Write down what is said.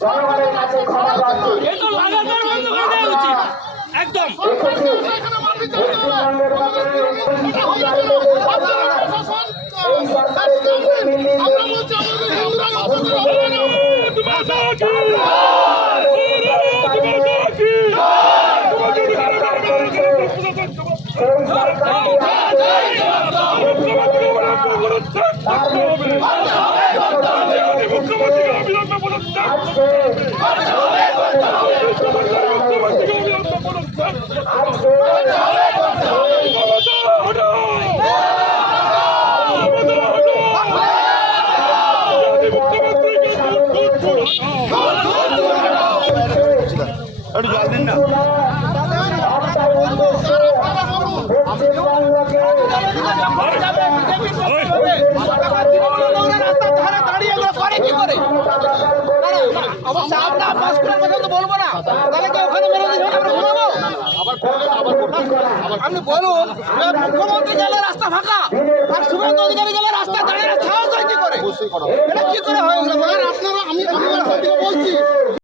জনগণের কাছে ক্ষমা চাচ্ছি। কিন্তু লাগাতার বন্ধ করে দেওয়া উচিত একদম। পশ্চিমবঙ্গের ব্যাপারে এই সরকারের জল দিন না। আপনি বলুন মুখ্যমন্ত্রী গেলে রাস্তা ফাঁকা আর শুভেন্দু অধিকারী গেলে রাস্তা দাঁড়িয়ে সাহস হয় কি করে? এটা কি করে হয়? আপনারা আমি বলছি